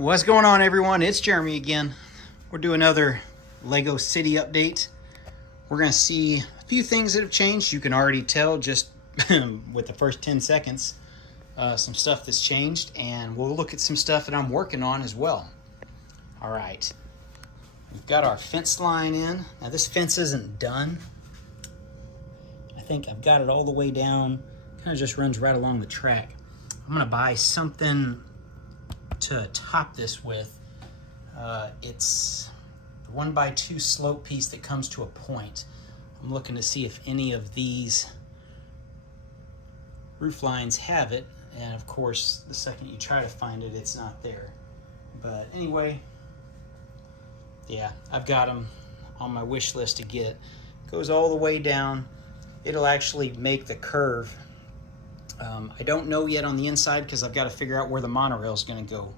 What's going on, everyone? It's Jeremy again. We're doing another Lego City update. We're going to see a few things that have changed. You can already tell just with the first 10 seconds some stuff that's changed, and we'll look at some stuff that I'm working on as well. All right. We've got our fence line in. Now this fence isn't done. I think I've got it all the way down. Kind of just runs right along the track. I'm going to buy something to top this with. It's the 1x2 slope piece that comes to a point. I'm looking to see if any of these roof lines have it, and of course the second you try to find it, it's not there. But anyway, yeah, I've got them on my wish list to get. It goes all the way down. It'll actually make the curve. I don't know yet on the inside because I've got to figure out where the monorail is going to go.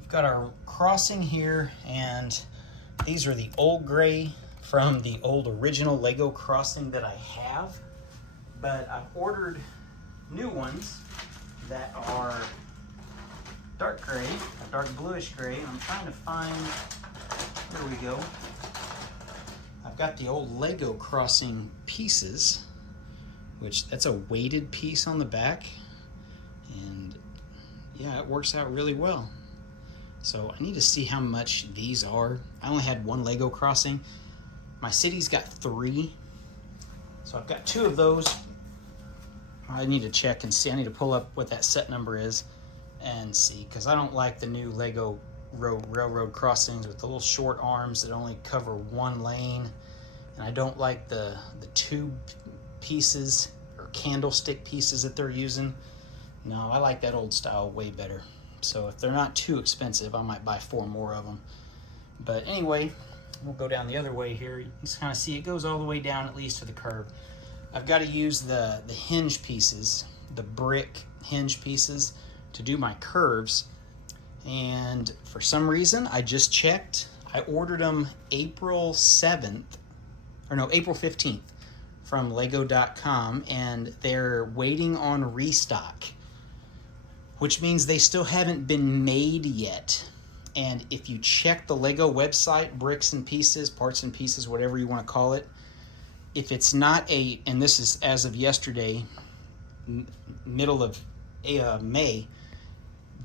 We've got our crossing here, and these are the old gray from the old original Lego crossing that I have. But I've ordered new ones that are dark gray, a dark bluish gray. I'm trying to find, there we go. I've got the old Lego crossing pieces, which that's a weighted piece on the back, and yeah, it works out really well. So I need to see how much these are. I only had one Lego crossing. My city's got 3, so I've got 2 of those. I need to check and see. I need to pull up what that set number is and see, because I don't like the new Lego railroad crossings with the little short arms that only cover 1 lane, and I don't like the tube pieces or candlestick pieces that they're using. No, I like that old style way better. So if they're not too expensive, I might buy 4 more of them. But anyway, we'll go down the other way here. You can kind of see it goes all the way down, at least to the curb. I've got to use the hinge pieces, the brick hinge pieces, to do my curves. And for some reason, I just checked. I ordered them April 15th from lego.com, and they're waiting on restock, which means they still haven't been made yet. And if you check the Lego website, bricks and pieces, parts and pieces, whatever you want to call it, if it's not and this is as of yesterday, middle of May,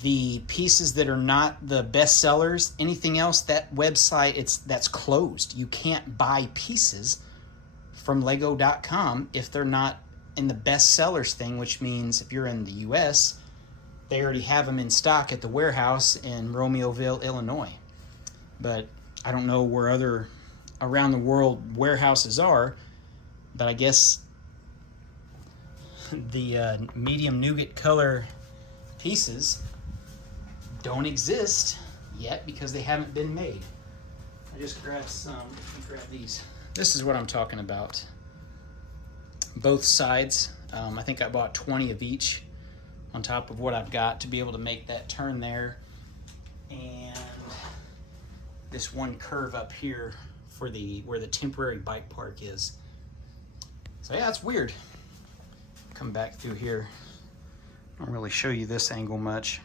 the pieces that are not the best sellers, anything else, that website, that's closed. You can't buy pieces from lego.com if they're not in the best sellers thing, which means if you're in the US, they already have them in stock at the warehouse in Romeoville, Illinois. But I don't know where other around the world warehouses are, but I guess the medium nougat color pieces don't exist yet because they haven't been made. I just grabbed some. Let me grab these. This is what I'm talking about. Both sides. I think I bought 20 of each on top of what I've got to be able to make that turn there. And this one curve up here for where the temporary bike park is. So yeah, it's weird. Come back through here. I don't really show you this angle much.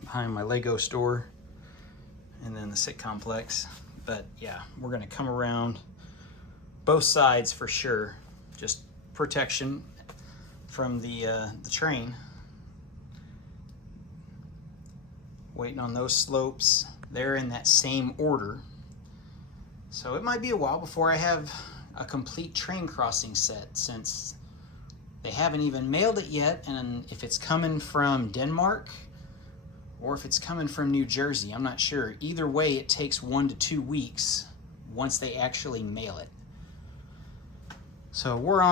Behind my Lego store and then the sit complex. But yeah, we're gonna come around both sides for sure. Just protection from the train. Waiting on those slopes. They're in that same order. So it might be a while before I have a complete train crossing set, since they haven't even mailed it yet. And if it's coming from Denmark or if it's coming from New Jersey, I'm not sure. Either way, it takes 1 to 2 weeks once they actually mail it. So we're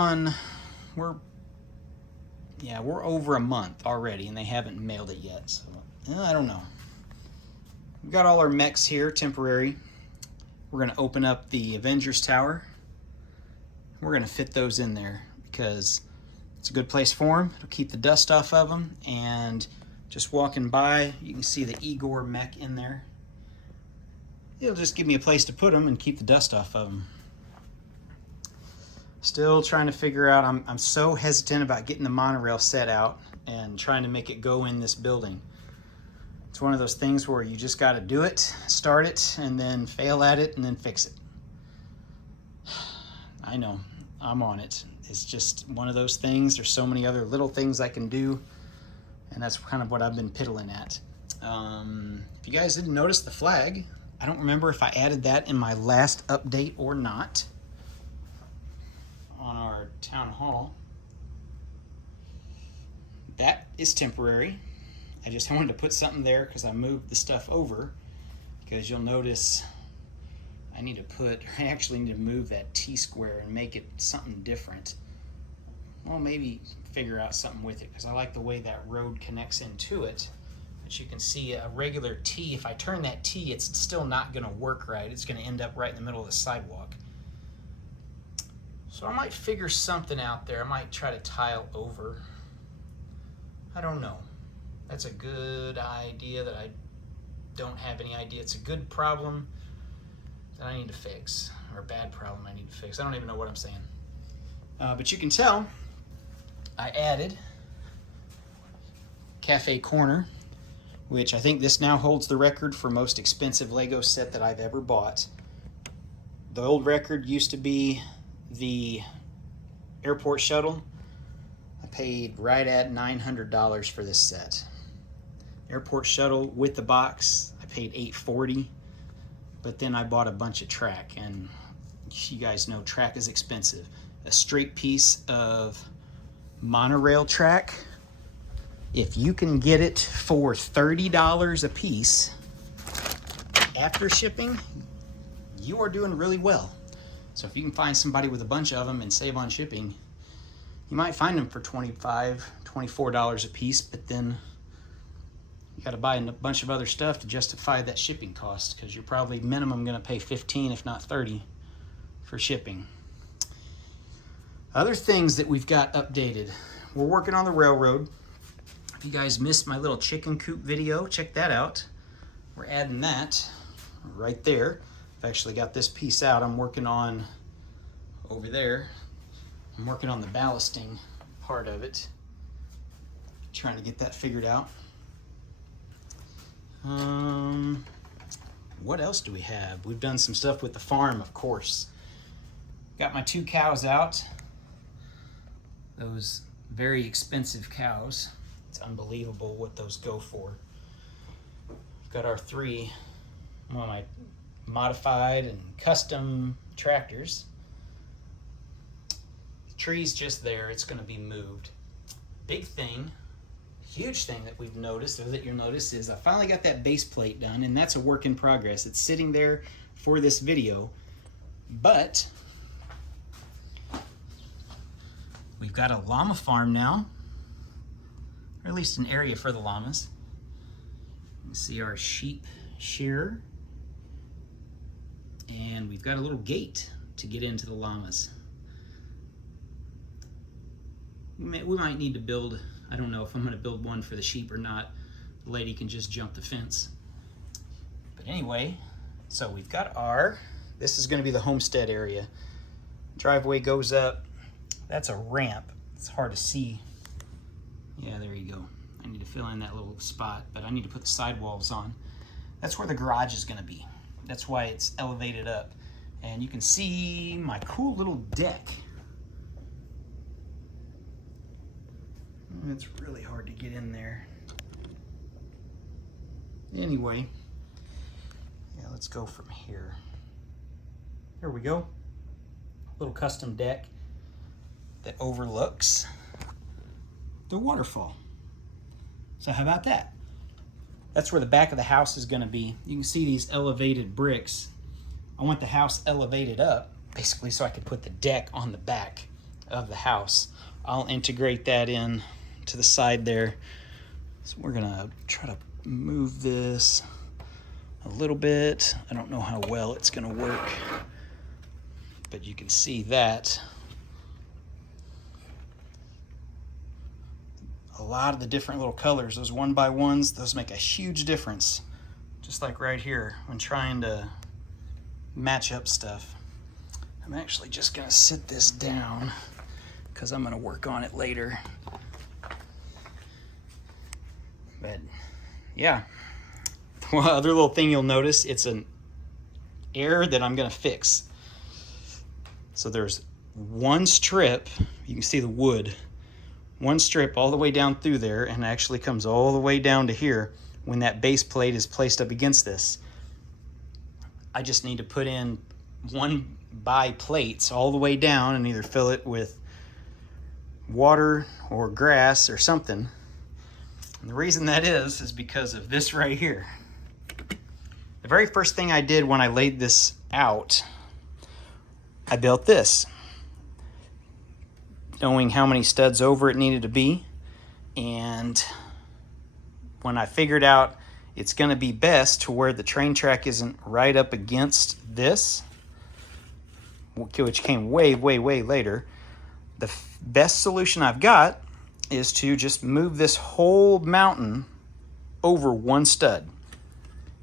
over a month already, and they haven't mailed it yet. So I don't know. We've got all our mechs here, temporary. We're gonna open up the Avengers tower. We're gonna fit those in there because it's a good place for them. It'll keep the dust off of them, and just walking by, you can see the Igor mech in there. It'll just give me a place to put them and keep the dust off of them. Still trying to figure out, I'm so hesitant about getting the monorail set out and trying to make it go in this building. It's one of those things where you just got to do it, start it, and then fail at it, and then fix it. I know, I'm on it. It's just one of those things. There's so many other little things I can do, and that's kind of what I've been piddling at. If you guys didn't notice the flag, I don't remember if I added that in my last update or not on our town hall. That is temporary. I just wanted to put something there because I moved the stuff over, because you'll notice I actually need to move that T-square and make it something different. Well, maybe figure out something with it, because I like the way that road connects into it. But you can see a regular T, if I turn that T, it's still not going to work right. It's going to end up right in the middle of the sidewalk. So I might figure something out there. I might try to tile over. I don't know. That's a good idea that I don't have any idea. It's a good problem that I need to fix, or a bad problem I need to fix. I don't even know what I'm saying. But you can tell I added Cafe Corner, which I think this now holds the record for most expensive Lego set that I've ever bought. The old record used to be the airport shuttle. I paid right at $900 for this set. Airport shuttle with the box, I paid $840, but then I bought a bunch of track, and you guys know track is expensive. A straight piece of monorail track, if you can get it for $30 a piece after shipping, you are doing really well. So if you can find somebody with a bunch of them and save on shipping, you might find them for $25, $24 a piece, but then you got to buy a bunch of other stuff to justify that shipping cost, because you're probably minimum going to pay $15, if not $30 for shipping. Other things that we've got updated. We're working on the railroad. If you guys missed my little chicken coop video, check that out. We're adding that right there. I've actually got this piece out. I'm working on over there. I'm working on the ballasting part of it. Trying to get that figured out. What else do we have? We've done some stuff with the farm, of course. Got my 2 cows out. Those very expensive cows. It's unbelievable what those go for. Got our 3, well, my modified and custom tractors. The tree's just there. It's going to be moved. Big thing, huge thing that we've noticed, or that you'll notice, is I finally got that base plate done, and that's a work in progress. It's sitting there for this video, but we've got a llama farm now, or at least an area for the llamas. You can see our sheep shearer, and we've got a little gate to get into the llamas. We might need to build, I don't know if I'm going to build one for the sheep or not. The lady can just jump the fence. But anyway, so we've got this is going to be the homestead area. Driveway goes up. That's a ramp. It's hard to see. Yeah, there you go. I need to fill in that little spot, but I need to put the sidewalls on. That's where the garage is going to be. That's why it's elevated up. And you can see my cool little deck. It's really hard to get in there. Anyway, yeah, let's go from here. Here we go. Little custom deck that overlooks the waterfall. So how about that? That's where the back of the house is going to be. You can see these elevated bricks. I want the house elevated up, basically, so I could put the deck on the back of the house. I'll integrate that in to the side there. So we're gonna try to move this a little bit. I don't know how well it's gonna work, but you can see that a lot of the different little colors, those 1x1s, those make a huge difference. Just like right here when trying to match up stuff. I'm actually just gonna sit this down because I'm gonna work on it later. But yeah, One other little thing you'll notice, it's an error that I'm going to fix. So there's one strip, you can see the wood, one strip all the way down through there, and actually comes all the way down to here when that base plate is placed up against this. I just need to put in 1x plates all the way down and either fill it with water or grass or something. And the reason that is because of this right here. The very first thing I did when I laid this out, I built this, knowing how many studs over it needed to be. And when I figured out it's going to be best to where the train track isn't right up against this, which came way, way, way later, the best solution I've got is to just move this whole mountain over one stud.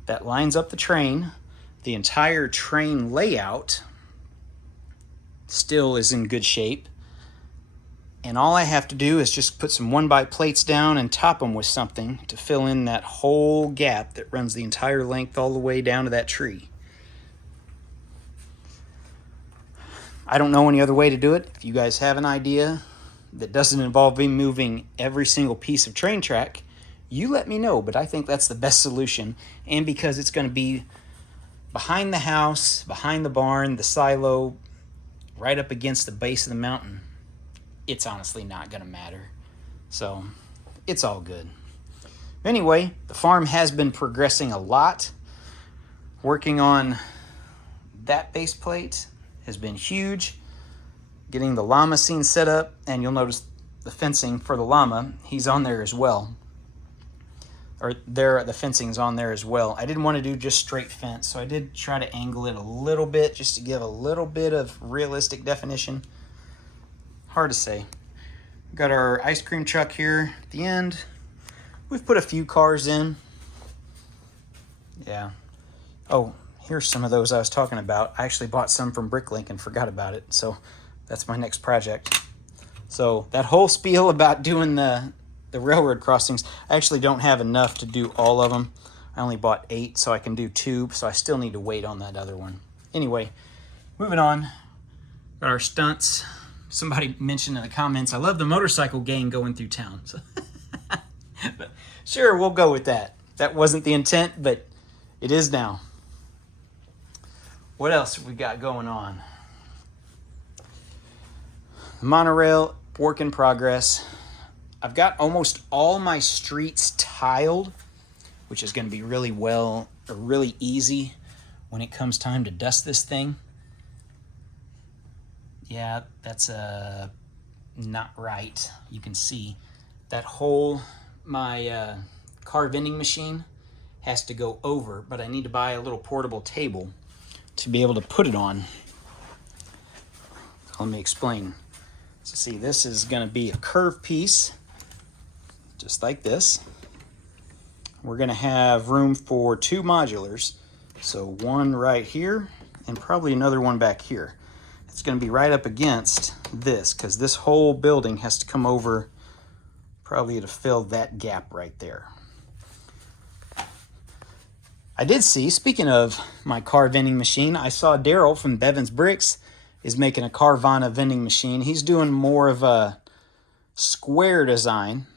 That lines up the train. The entire train layout still is in good shape. And all I have to do is just put some 1x plates down and top them with something to fill in that whole gap that runs the entire length all the way down to that tree. I don't know any other way to do it. If you guys have an idea that doesn't involve me moving every single piece of train track, you let me know, but I think that's the best solution. And because it's going to be behind the house, behind the barn, the silo, right up against the base of the mountain, it's honestly not going to matter. So it's all good. Anyway, the farm has been progressing a lot. Working on that base plate has been huge. Getting the llama scene set up, and you'll notice the fencing for the llama, he's on there as well. Or there, the fencing's on there as well. I didn't want to do just straight fence, so I did try to angle it a little bit just to give a little bit of realistic definition. Hard to say. We've got our ice cream truck here at the end. We've put a few cars in. Yeah. Oh, here's some of those I was talking about. I actually bought some from Bricklink and forgot about it, so that's my next project. So that whole spiel about doing the railroad crossings, I actually don't have enough to do all of them. I only bought 8, so I can do 2, so I still need to wait on that other one. Anyway, moving on. Got our stunts. Somebody mentioned in the comments, I love the motorcycle gang going through town. So but sure, we'll go with that. That wasn't the intent, but it is now. What else have we got going on? The monorail, work in progress. I've got almost all my streets tiled, which is going to be really easy when it comes time to dust this thing. Yeah, that's not right. You can see that hole, my car vending machine has to go over, but I need to buy a little portable table to be able to put it on. Let me explain. So see, this is going to be a curved piece, just like this. We're going to have room for 2 modulars. So one right here and probably another one back here. It's going to be right up against this because this whole building has to come over probably to fill that gap right there. I did see, speaking of my car vending machine, I saw Daryl from Bevan's Bricks is making a Carvana vending machine. He's doing more of a square design.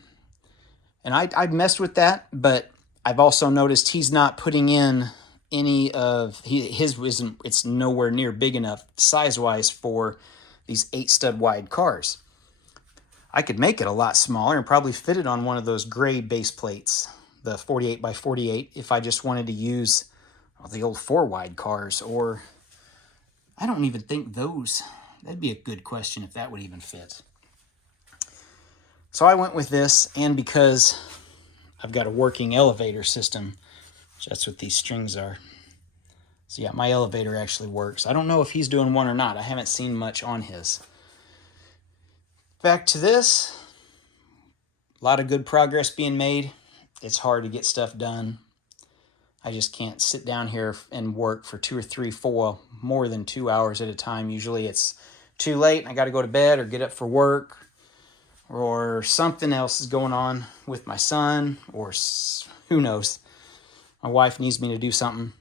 And I'd messed with that, but I've also noticed he's not putting in any of his isn't, it's nowhere near big enough size-wise for these 8-stud wide cars. I could make it a lot smaller and probably fit it on one of those gray base plates, the 48 by 48, if I just wanted to use the old 4-wide cars, or I don't even think those, that'd be a good question if that would even fit. So I went with this, and because I've got a working elevator system, that's what these strings are. So yeah, my elevator actually works. I don't know if he's doing one or not. I haven't seen much on his. Back to this. A lot of good progress being made. It's hard to get stuff done. I just can't sit down here and work for 2 or 3, 4, more than 2 hours at a time. Usually it's too late and I got to go to bed or get up for work, or something else is going on with my son, or who knows. My wife needs me to do something.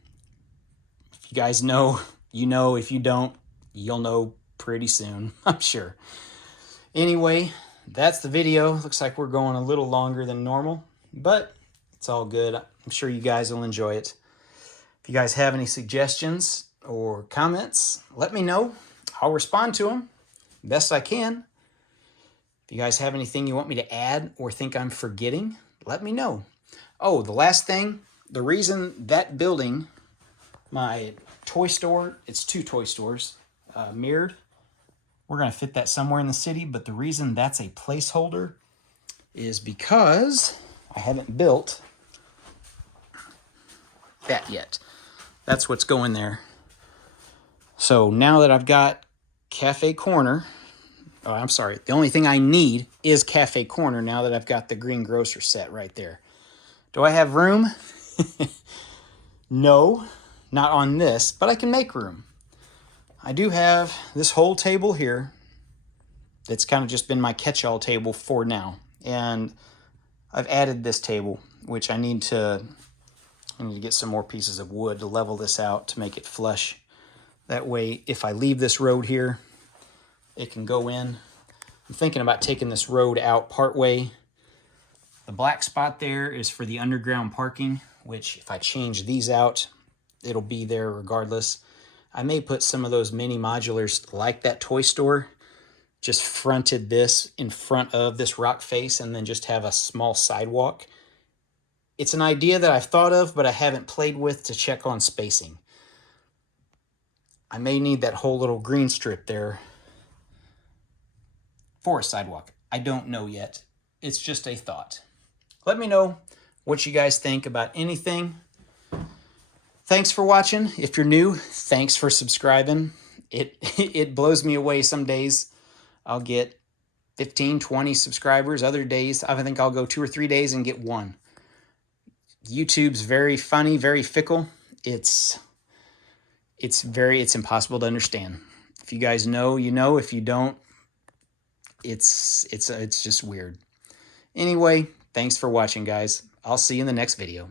If you guys know, you know. If you don't, you'll know pretty soon, I'm sure. Anyway, that's the video. Looks like we're going a little longer than normal, but it's all good. I'm sure you guys will enjoy it. If you guys have any suggestions or comments, let me know. I'll respond to them best I can. If you guys have anything you want me to add or think I'm forgetting, let me know. Oh, the last thing, the reason that building, my toy store, it's 2 toy stores, mirrored. We're going to fit that somewhere in the city, but the reason that's a placeholder is because I haven't built that yet. That's what's going there. So now that I've got Cafe Corner, oh, I'm sorry, the only thing I need is Cafe Corner now that I've got the Green Grocer set right there. Do I have room? No, not on this, but I can make room. I do have this whole table here that's kind of just been my catch-all table for now. And I've added this table, which I need to get some more pieces of wood to level this out to make it flush. That way, if I leave this road here, it can go in. I'm thinking about taking this road out partway. The black spot there is for the underground parking, which if I change these out, it'll be there regardless. I may put some of those mini modulars like that toy store, just fronted this in front of this rock face and then just have a small sidewalk. It's an idea that I've thought of, but I haven't played with to check on spacing. I may need that whole little green strip there for a sidewalk. I don't know yet. It's just a thought. Let me know what you guys think about anything. Thanks for watching. If you're new, thanks for subscribing. It blows me away some days. I'll get 15, 20 subscribers. Other days, I think I'll go 2 or 3 days and get 1. YouTube's very funny, very fickle. It's impossible to understand. If you guys know, you know. If you don't, it's just weird. Anyway, thanks for watching, guys. I'll see you in the next video.